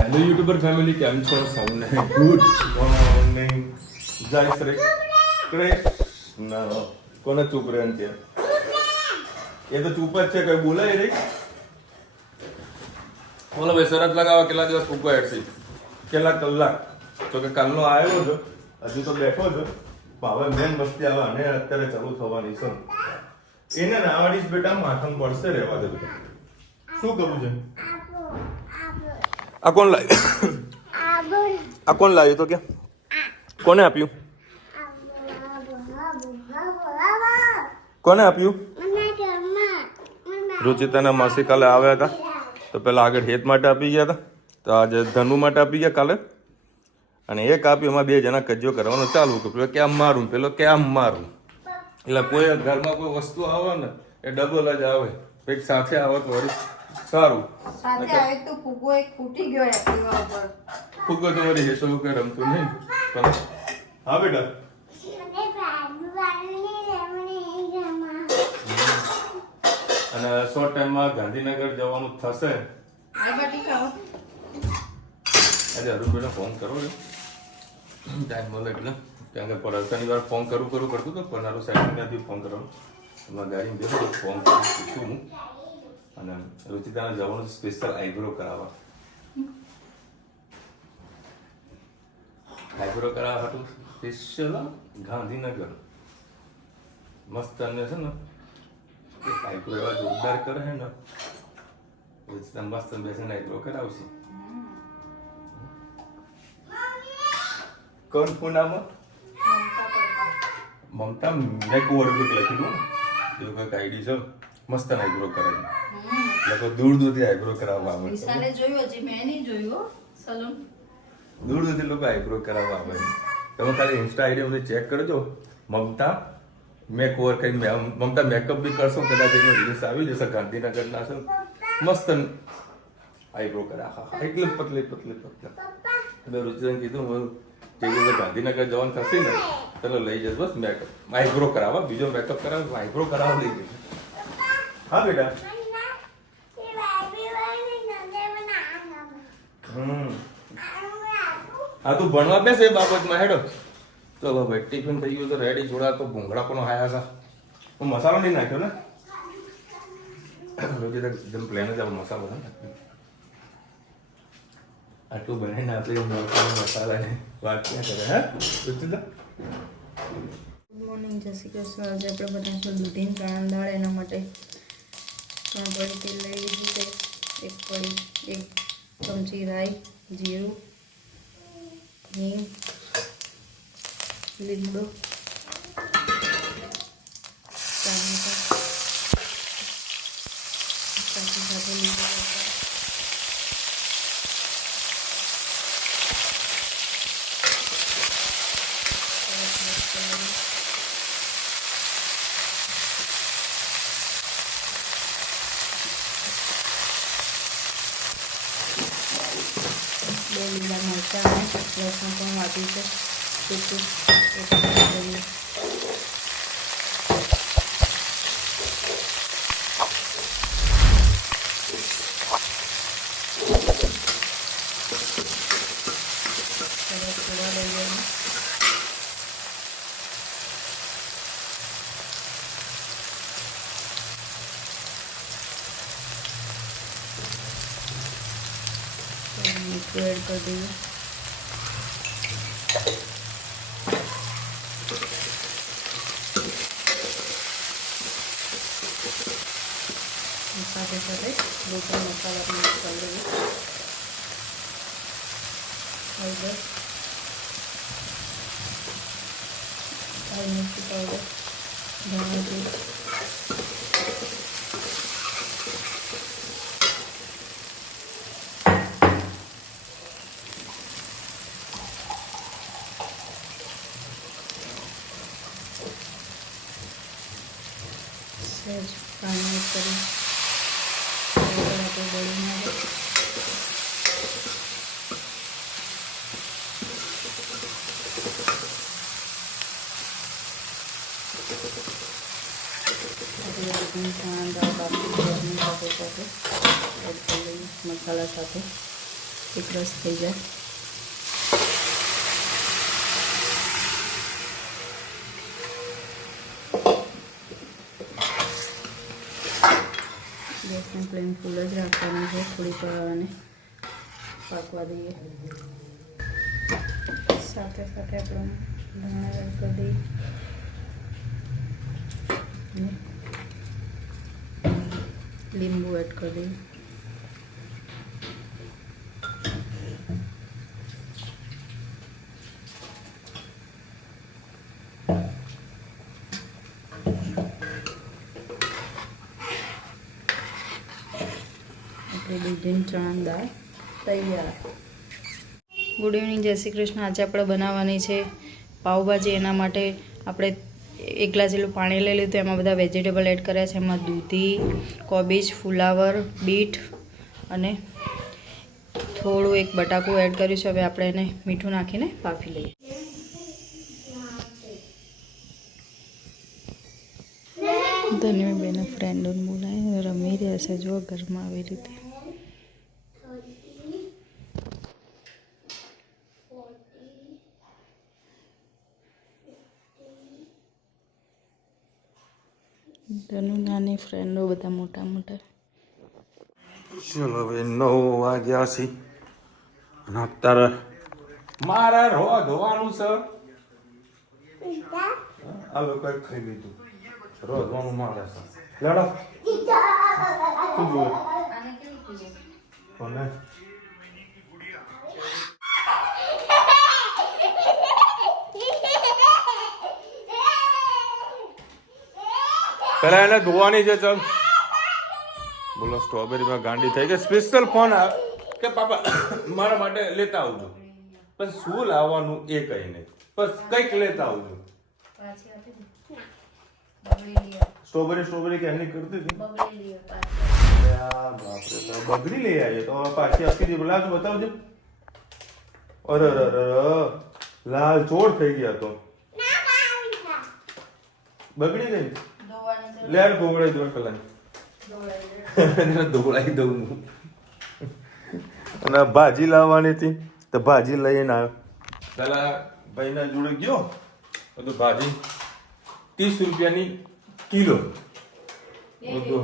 Hello YouTuber family, કેમ છો? સૌને ગુડ મોર્નિંગ. જય શ્રી કૃષ્ણ. કોને ચૂપ રહે છે? એ તો ચૂપ જ છે, કઈ બોલાય રહી. બોલો ભાઈ, શરત લગાવો. કેટલા દિવસ ભૂકો હેડશી? કેટલા કલાક? તો કે કાલનો આવ્યો છો, હજુ તો બેઠો છો. હવે મેન મસ્તી આવે અને અત્યારે ચાલુ થવાની છે. એને નાવાડીશ બેટા, માથમ પડશે. રહેવા દે બેટા. શું કરવું છે? આ કોણ લાવ્યું? આ કોણ લાવ્યું? તો કે કોને આપ્યું? કોને આપ્યું? રુચિતાના માસી કાલે આવ્યા હતા, તો પેલા આગળ હેત માટે આપી ગયા હતા, તો આજે ધનુ માટે આપી ગયા કાલે. અને એક આપ્યું, એમાં બે જણા કજ્જો કરવાનો ચાલુ કર્યું. પેલો કે આમ મારું, પેલો કે આમ મારું. એટલે કોઈ ઘરમાં કોઈ વસ્તુ આવે ને એ ડબલ જ આવે. કંઈક સાથે આવે તો વળી સારું. સાથે આવે તો ફૂગો એક ફૂટી ગયો એક્ટિવા ઉપર. ફૂગો તો વળી હેસો કે રમતું નહીં. પણ હા બેટા, અને શોર્ટ ટાઈમમાં ગાંધીનગર જવાનું થશે. આ બાટી ખાઓ. આજે અરુણભાઈને ફોન કરો ને ટાઈમ મળે એટલે. કારણ કે પર શનિવાર ફોન કરવું પડતું હતું, પણ મારું સેટિંગ નથી ફોન કરવાનું. એમાં ગાડી બેઠો ફોન કરી પૂછું હું. અને રુચિતાને જવાનું સ્પેશિયલ આઈબ્રો કરાવવા. આઈબ્રો કરાવવા હતું સ્પેશિયલ ગાંધીનગર. મસ્ત અને છે ને આઈબ્રો એવા જોરદાર કરે છે ને, રુચિતા મસ્ત બેસીને આઈબ્રો કરાવશે. કોણ ફોન આમાં? મમતા મેક ઓવર લખેલું એવું કંઈક આઈડી છે. મસ્ત આઈબ્રો કરે. લોકો દૂર દૂરથી આઈબ્રો કરાવવા આવે. વિશાલે જોયું, હજી મેં નહીં જોયું હો સલૂન. દૂર દૂરથી લોકો આઈબ્રો કરાવવા આવે. તમે ખાલી ઇન્સ્ટા આઈડી અમને ચેક કરજો, મમતા મેક ઓવર કઈ. મમતા મેકઅપ બી કરશો, કદાચ એનો રીલ્સ આવી જશે ગાંધીનગરના છે. મસ્ત આઈબ્રો કરે. હા, એકદમ પતલી. એટલે રુચિને કીધું જે દિવસે ગાંધીનગર જવાનું થશે ને ચાલો લઈ જશે. બસ મેકઅપ આઈબ્રો કરાવવા, બીજો મેકઅપ કરાવવા, આઈબ્રો કરાવવા લઈ જશે. હા બેટા. હા, તું ભણવા બેસે એ બાબતમાં હેડો. ચલો ભાઈ, ટિફિન થઈ ગયું તો રેડી. જોડા તો ભૂંગળા પણ હાયા હતા. હું મસાલો નહીં નાખ્યો ને રોજ એકદમ પ્લેન જ આવે મસાલો નાખ્યો. આટલું બનાવીને આપણે મસાલા ને વાત ક્યાં કરે? હા રુચિતા. ગુડ મોર્નિંગ, જય શ્રી કૃષ્ણ. આજે આપણે બનાવીશું દૂધીની ચણાની દાળ. એના માટે 3 પડી તેલ લઈ લીધું છે. 1 ચમચી રાઈ, જીરું, હિંગ, લીમડો, ટામેટા, સાથે લીમડો, બે લીલા મરચાં અને લસણ પણ વાટી છે. કેટલું લઈએ. થોડા લઈ લઈએ. મીઠું એડ કરી દઈએ. સાથે સાથે લોટના મસાલા પણ મિક્સ કરી દઈએ. હળદર, લાલ મિરચી પાવડર, ધાણા જીરું, સહેજ પાણી એડ કરી બળી ના જાય. ચણા દાળ બાફી સાથે સાથે એડ કરી લઈએ મસાલા સાથે. એક રસ થઈ જાય. ગેસની ફ્લેમ ફૂલ જ રાખવાની છે. થોડીક વાર આને પાકવા દઈએ. સાથે સાથે આપણે ધાણા એડ કરી દઈએ અને લીંબુ એડ કરી દઈએ. દૂધીની ચણાની દાળ તૈયાર. ગુડ ઇવનિંગ, જય શ્રી કૃષ્ણ. આજે આપણે બનાવવાની છે પાવભાજી. એના માટે આપણે 1 ગ્લાસ જેટલું પાણી લઈ લીધું. એમાં બધા વેજીટેબલ એડ કર્યા છે. એમાં દૂધી, કોબીજ, ફુલાવર, બીટ અને થોડું એક બટાકું એડ કર્યું છે. હવે આપણે એને મીઠું નાખીને બાફી લઈએ. ધન્ય બેના ફ્રેન્ડોને બોલાય રમી રહ્યા છે. જો ઘરમાં આવી રીતે ધનુ નાની ફ્રેન્ડો બધા મોટા મોટા. ચલો હવે 9 વાગ્યા છે અને અત્યારે મારા રોવા ધોવાનું છે. આ લોકો ખાઈ લીધું. રોજ ધોવાનું મારે છે. લેડો શું જોવે કોને પેલા એને ધોવાની છે. ચાલ બોલો. સ્ટ્રોબેરીમાં ગાંડી થઈ ગઈ. સ્પેશિયલ ફોન આવે કે પાપા મારા માટે લેતા આવજો. પણ શું લાવવાનું એ કઈ નહીં. બસ કંઈક લેતા આવજો. સ્ટ્રોબેરી કેમની કરતી હતી? બગડી લઈ આવીએ તો પાછી આપી દે. લાવજો બતાવજો. અરે લાલ ચોળ થઈ ગયા તો બગડી ગઈ. લેડ ગોવડાઈ દો પેલા. દોવડાઈ દઉં. અને ભાજી લાવવાની હતી તો ભાજી લઈને આવ્યો. પેલા ભાઈના જોડે ગયો બધું ભાજી 30 રૂપિયાની કિલો. બધું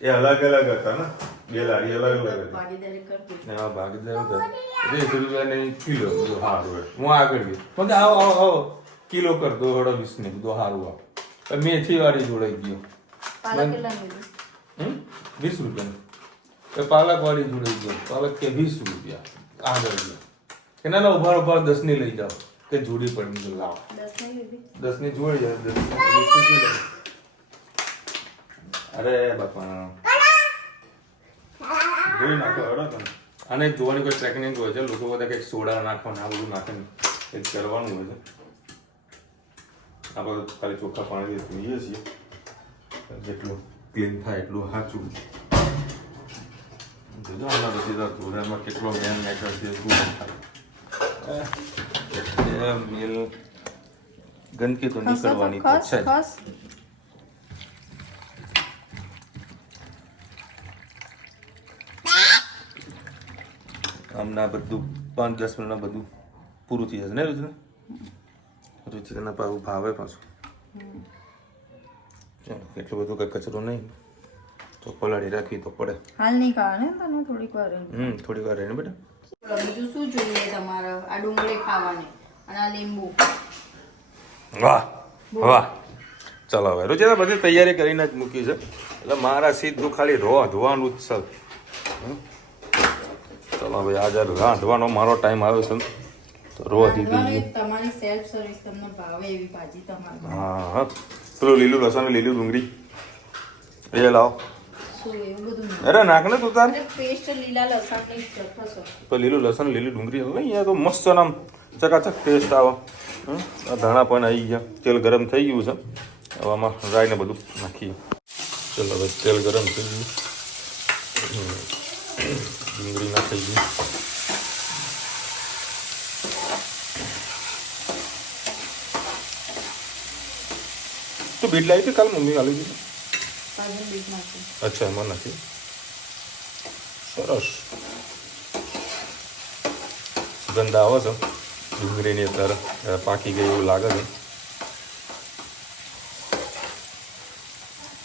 એ અલગ અલગ હતા ને. બે લારી અલગ અલગ હતી. એમાં ભાગીદાર હતા 30 રૂપિયાની કિલો. બધું સારું. હું આગળ ગયો મને આવો આવો આવો કિલો કર દો. 20 ને બધું સારું આવ. મેથી વાળી જોડાઈ ગયો 20 રૂપિયા. પાલક વાળી જોડાઈ ગયો. પાલક કે 20 રૂપિયા. આગળ ગયો કે ના ઉભાર ઉભાર 10 ની લઈ જાઓ કે જોડી પડી લાવો. 10 ની જોડી જાય. 10 અરે બાપા જોઈ નાખો. હડો તમે આને જોવાની કોઈ ટેકનિક હોય છે. લોકો બધા કંઈક સોડા નાખવાનું આ બધું નાખીને કંઈક કરવાનું હોય છે. આપણે ખાલી ચોખ્ખા પાણી પીએ છીએ. જેટલું ક્લીન થાય એટલું સાચું. જોજો આના પછી ધોરામાં કેટલો મેલ નાખ્યો છે. મેલ ગંદકી તો નીકળવાની તો છે જ. આમના બધું 5-10 મિનિટમાં બધું પૂરું થઈ જશે ને રુચિ? રુચિના પાછું ભાવે પાછું. ચાલો એટલું બધું કઈ કચરો નહીં તો પલાળી રાખવી તો પડે. હાલ નહીં ખાવા ને તને થોડીક વાર. થોડીક વાર રહીને બેટા. બીજું શું જોઈએ તમારે? આ ડુંગળી ખાવાની અને આ લીંબુ. વાહ વાહ. ચાલો હવે રુચિ બધી તૈયારી કરીને જ મૂકી છે. એટલે મારા સીધું ખાલી ધોવાનું જ છે. ચાલો ભાઈ આજે રાંધવાનો મારો ટાઈમ આવ્યો છે તો દીધી. તમારી સેલ્ફ સર્વિસ તમને ભાવે એવી ભાજી તમારે. હા પેલું લીલું લસણ લીલું ડુંગળી એ લાવો. અરે નાખ ને તું તાર. પેસ્ટ લીલા લસણની થશે. તો લીલું લસણ લીલી ડુંગળી લઈ અહીંયા તો મસ્ત આમ ચકાચક ટેસ્ટ આવે. આ ધાણા પણ આવી ગયા. તેલ ગરમ થઈ ગયું છે. હવે આમાં રાઈ ને બધું નાખીએ. ચલો હવે તેલ ગરમ થઈ ગયું. ડુંગળી નાખી ગઈ. તો બીટ લાવી હતી કાલ મમ્મી આલી દીધી. અચ્છા એમાં નથી. સરસ સુગંધ આવે છે ડુંગળીની અત્યારે પાકી ગઈ એવું લાગે છે.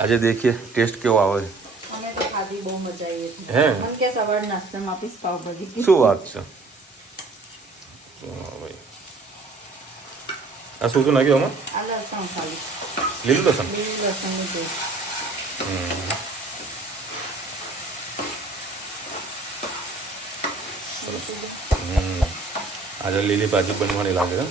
આજે દેખીએ ટેસ્ટ કેવો આવે છે. અમે તો ખાધી બહુ મજા આવી હતી. હે મને કે સવાર નાસ્તામાં આપીશ પાવભાજી. શું વાત છે. ભાઈ આ શું શું નાખ્યું આમાં? આ લસણ ખાલી લીલું લસણ. લીલું લસણનું પેસ્ટ. આજે લીલી ભાજી બનવાની લાગે છે.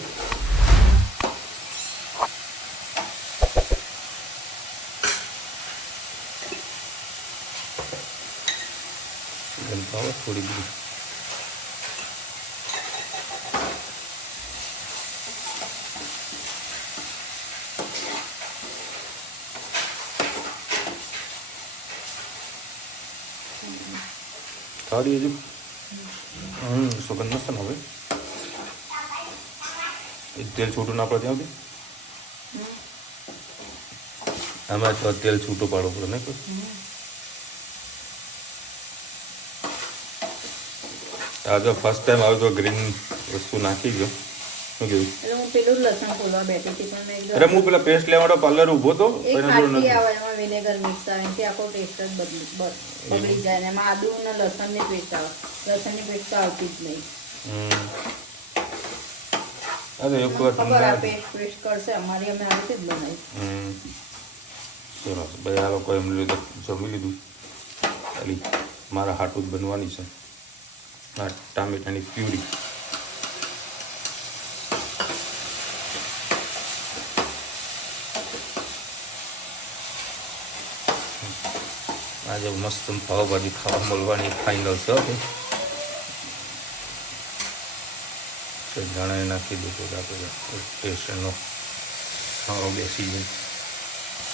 થોડી બધી સારી હજુ સુગંધ મસ્ત ને હવે તેલ છૂટું ના પડે ત્યાંથી આમાં તો તેલ છૂટું પાડવું પડે ને કોઈ. આજે ફર્સ્ટ ટાઈમ આવ્યો તો ગ્રીન વસ્તુ નાખી ગયો. શું કીધું? એટલે હું પેલું જ લસણ ખોલવા બેઠી હતી પણ મેં એકદમ અરે હું પેલા પેસ્ટ લેવા માટે પાર્લર ઊભો તો એક ખાટી આવે એમાં વિનેગર મિક્સ આવે એનાથી આખો ટેસ્ટ જ બગડી જાય ને એમાં આદુ અને લસણની પેસ્ટ આવે. લસણની પેસ્ટ તો આવતી જ નહીં. અરે એક વાર ખબર આ પેસ્ટ કરશે અમારી અમે આવી જ બનાવી. સરસ ભાઈ આ લોકો એમ લીધું જમી લીધું ખાલી મારા હાટું જ બનવાની છે આ ટામેટાની પ્યુરી. આજે મસ્ત પાવભાજી ખાવા મળવાની ફાઇનલ છે. જાણે નાખી દીધું તો આપણે ટેસ્ટનો સારો બેસી જાય.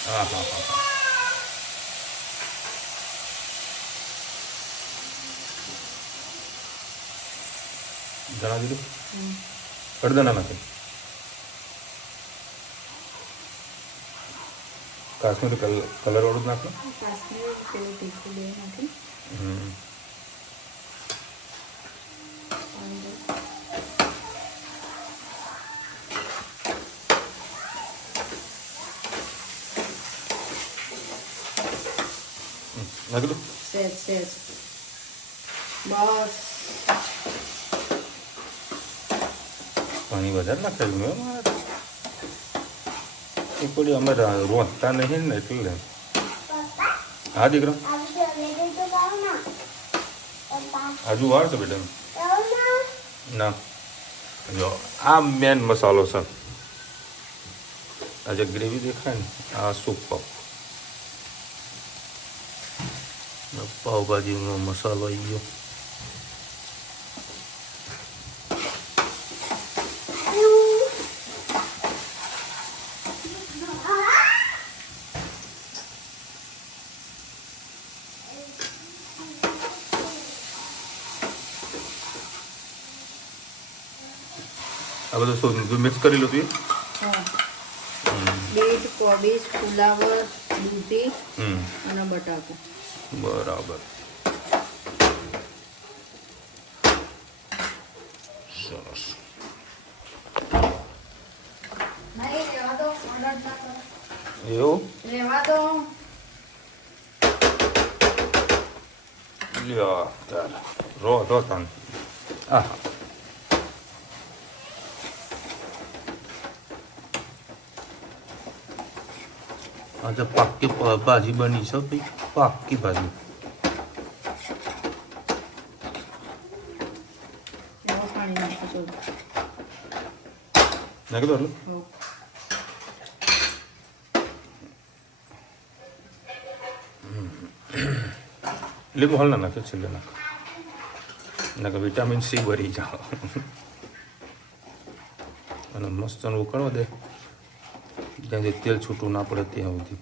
હા હા હા હા જણા દીધું અડધા નાખે કાશ્મીરી કલર વાળું જ નાખે. કાશ્મીરી પેલું તીખું બે નાખી નાખી દો. સેજ સેજ બસ. પાણી વધારે નાખેલું મેં એ પડી અમે રોતા નહીં ને એટલે. હા દીકરો હજુ વાર છે બેટા. ના જો આ મેન મસાલો છે. આજે ગ્રેવી દેખાય ને આ સૂપ પાવભાજીનો મસાલો આવી ગયો. આ બધું શું મિક્સ કરી લો તું? બીટ કોબીજ ફુલાવર દૂધી અને બટાકા. બરાબર સરસ. એવું લેવા દો. લ્યો રો તન. હા આજે પાક્કી ભાજી બની છે ભાઈ. પાક્કી ભાજી એમાં પાણી નાખો છો. નાખી દો. લીંબુ હાલ ના નાખે છેલ્લે નાખો નાખે વિટામિન સી ભરી જાઓ અને મસ્ત ઉકળવા દે જ્યાં તેલ છૂટું ના પડે ત્યાં સુધી.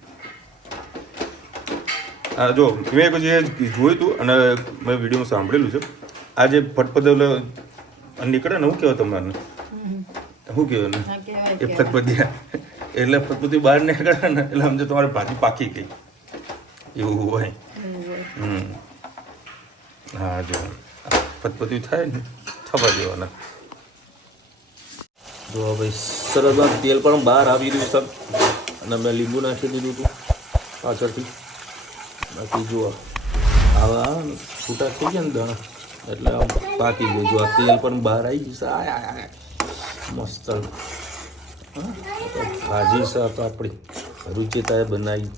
હા જો મેં પછી જોયું હતું અને મેં વિડીયોમાં સાંભળેલું છે. આ જે ફટપદ નીકળે ને શું કહેવાય તમારે શું કહેવાય ને એ ફટપદિયા એટલે ફટપદી બહાર નીકળે ને એટલે સમજો તમારે ભાજી પાકી ગઈ એવું હોય. હા જો પતપતિયું થાય ને થવા દેવાના. જો ભાઈ સરસ તેલ પણ બહાર આવી રહ્યું સર અને મેં લીંબુ નાખી દીધું હતું પાછળથી. બાકી જુઓ આવા છૂટા થઈ ગયા ને દાણા એટલે આમ પાકી ગયું. જો આ તેલ પણ બહાર આવી જશે. આ મસ્ત ભાજી છે તો આપણી રુચિતાએ બનાવી.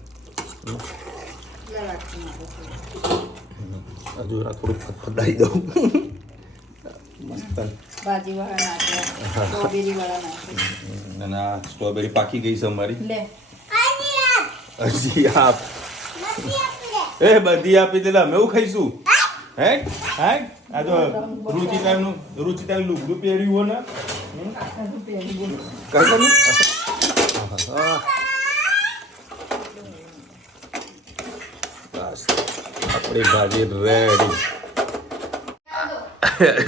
હજુ થોડુંક ફટફટાઈ દઉં. મસ્ત અને આ સ્ટ્રોબેરી પાકી ગઈ છે અમારી. હજી આપ એ બધી આપી દેલા અમે એવું ખાઈશું. હે હે આ તો રુચિતાનું લુગડું પહેર્યું હોય ને બસ આપણી ભાજી રેડી.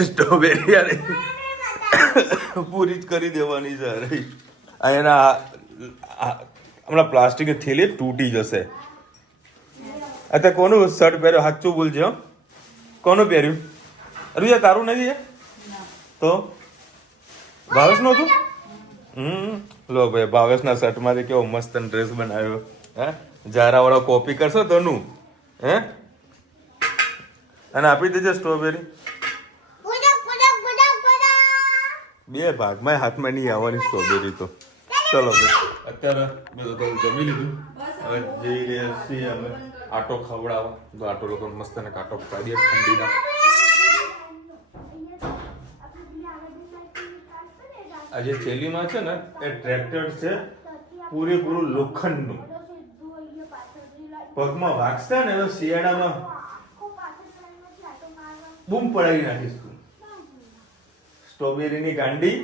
સ્ટ્રોબેરી પૂરી જ કરી દેવાની છે. એના હમણાં પ્લાસ્ટિકની થેલી તૂટી જશે. અત્યારે કોનું શર્ટ પહેર્યો સાચું બોલજો. કોનું પહેર્યું? અરે તારું નથી તો ભાવેશ નું હતું. લો ભાઈ ભાવેશના શર્ટમાંથી કેવો મસ્ત ડ્રેસ બનાવ્યો. હે જારા વાળો કોપી કરશો તોનું હે અને આપી દેજે સ્ટ્રોબેરી. બે ભાગમાં હાથમાં નહીં આવવાની સ્ટ્રોબેરી તો. ચલો ભાઈ અત્યારે બધું જમી લીધું. હવે જઈ રહ્યા છીએ અમે આટો ખવડાવવા. તો આટો લોકો મસ્ત ને કાંટો ખવડાવીએ ઠંડીના. આ જે થેલીમાં છે ને એ ટ્રેક્ટર છે પૂરેપૂરું લોખંડનું. પગમાં વાગશે ને તો શિયાળામાં બૂમ પડાવી નાખીશ. સ્ટ્રોબેરીની ગાંડી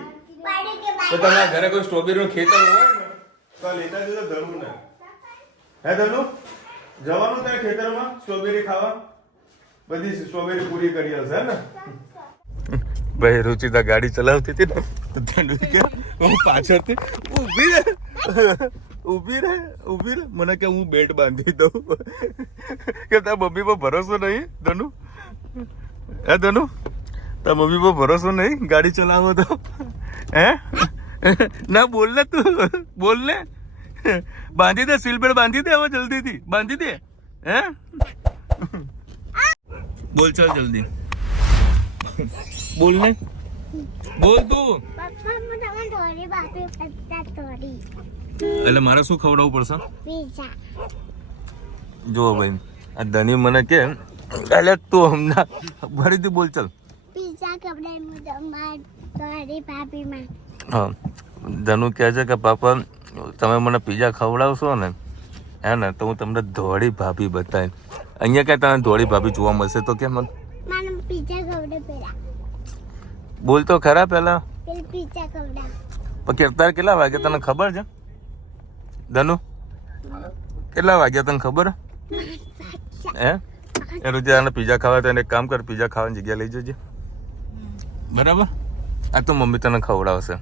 તો તમારા ઘરે કોઈ સ્ટ્રોબેરીનું ખેતર હોય ને તો લેતા જજો ધનુ ને. હે ધનુ જવાનું તારે ખેતરમાં સ્ટ્રોબેરી ખાવા? બધી સ્ટ્રોબેરી પૂરી કરી હશે ને. ભાઈ રુચિતા ગાડી ચલાવતી હતી ને તો હું પાછળથી ઊભી રહે મને કે હું બેટ બાંધી દઉં કે તારા મમ્મી પર ભરોસો નહીં ધનુ. હે ધનુ તારા મમ્મી પર ભરોસો નહીં ગાડી ચલાવો તો? હે ના બોલ ને તું બોલ ને. બાંધી દે સીલ બેલ્ટ બાંધી દે હવે જલ્દીથી બાંધી દે. હે બોલ ચાલ જલ્દી બોલ ને બોલ તું. એટલે મારે શું ખવડાવવું પડશે? જો ભાઈ આ ધની મને કે એટલે તું હમણાં ફરીથી બોલ ચાલ. હા ધનુ કહે છે કે પાપા તમે મને પીઝા ખવડાવશો ને હે ને તો હું તમને ધોળી ભાભી બતાવી. અહીંયા ક્યાં તને ધોળી ભાભી જોવા મળશે તો કેમ બોલ તો ખરા પેલા. પછી અત્યારે કેટલા વાગે તને ખબર છે ધનુ? કેટલા વાગ્યા તને ખબર હે? એ રુચિતાને પીઝા ખાવા તો એને એક કામ કર પીઝા ખાવાની જગ્યા લઈ જજે બરાબર. આ તો મમ્મી તને ખવડાવશે.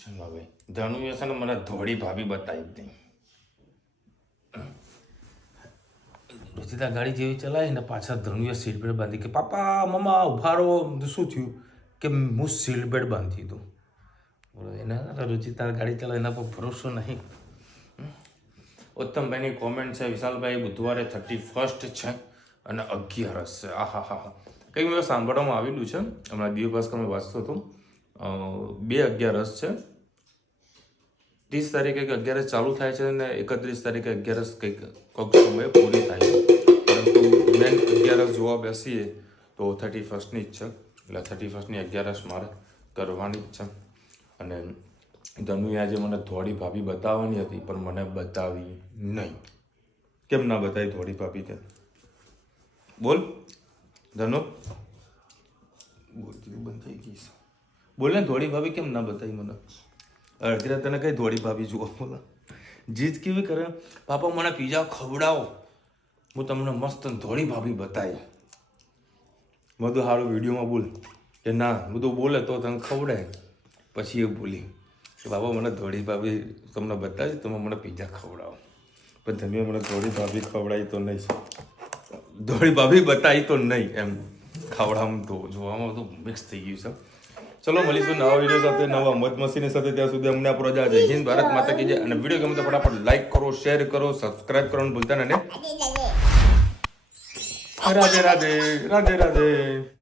ચલો ભાઈ ધનુએ છે ને મને ધોળી ભાભી બતાવી હતી. રુચિતા ગાડી જેવી ચલાવી ને પાછળ ધનુએ સીટ બેલ્ટ બાંધી કે પાપા મમ્મા ઉભા રહો. શું થયું કે હું સીટ બેલ્ટ બાંધી દઉં. એના રુચિતા ગાડી ચલાવે એના પર ભરોસો નહીં. ઉત્તમભાઈની કોમેન્ટ છે વિશાલભાઈ બુધવારે 31 છે અને 11 છે. આહા હા કંઈક મેં સાંભળવામાં આવેલું છે હમણાં દિવ્ય ભાસ્કરમાં વાંચતો હતો. 2/11 છે. 30 તારીખે 11 ચાલુ થાય છે અને 31 તારીખે 11 કંઈક સમયે પૂરી થાય છે. પરંતુ મેન 11 જોવા બેસીએ તો 31ની જ છે. એટલે 31ની 11 મારે કરવાની જ છે. અને ધનુએ આજે મને ધોળી ભાભી બતાવવાની હતી પણ મને બતાવી નહીં. કેમ ના બતાવી ધોળી ભાભી? તે બોલ ધનુ બોલતી બંધ થઈ ગઈ છે. બોલ ને ધોળી ભાભી કેમ ના બતાવી મને? અડધી રાત તને કઈ ધોળી ભાભી જુઓ બોલો. જીત કેવી કરે પાપા મને પીઝા ખવડાવો હું તમને મસ્ત ધોળી ભાભી બતાવી. બધું સારું વિડીયોમાં બોલ કે ના બધું બોલે તો તને ખવડાય. પછી એ બોલી કે બાબા મને ધોળી ભાભી તમને બતાવી તમે મને પીઝા ખવડાવો. પણ તમે મને ધોળી ભાભી ખવડાવી તો નહીં. ધોળી ભાભી બતાવી તો નહીં એમ ખાવડામાં તો જોવામાં તો મિક્સ થઈ ગયું છે ચલો મળીશું નવા વિડીયો સાથે નવા મત મસ્તીની સાથે ત્યાં સુધી અમને આપણો જય હિન્દ ભારત માતા કી જય અને વિડીયો ગમે તો ફટાફટ લાઈક કરો શેર કરો સબસ્ક્રાઇબ કરવાનું ભૂલતા નહીં રાધે રાધે રાધે રાધે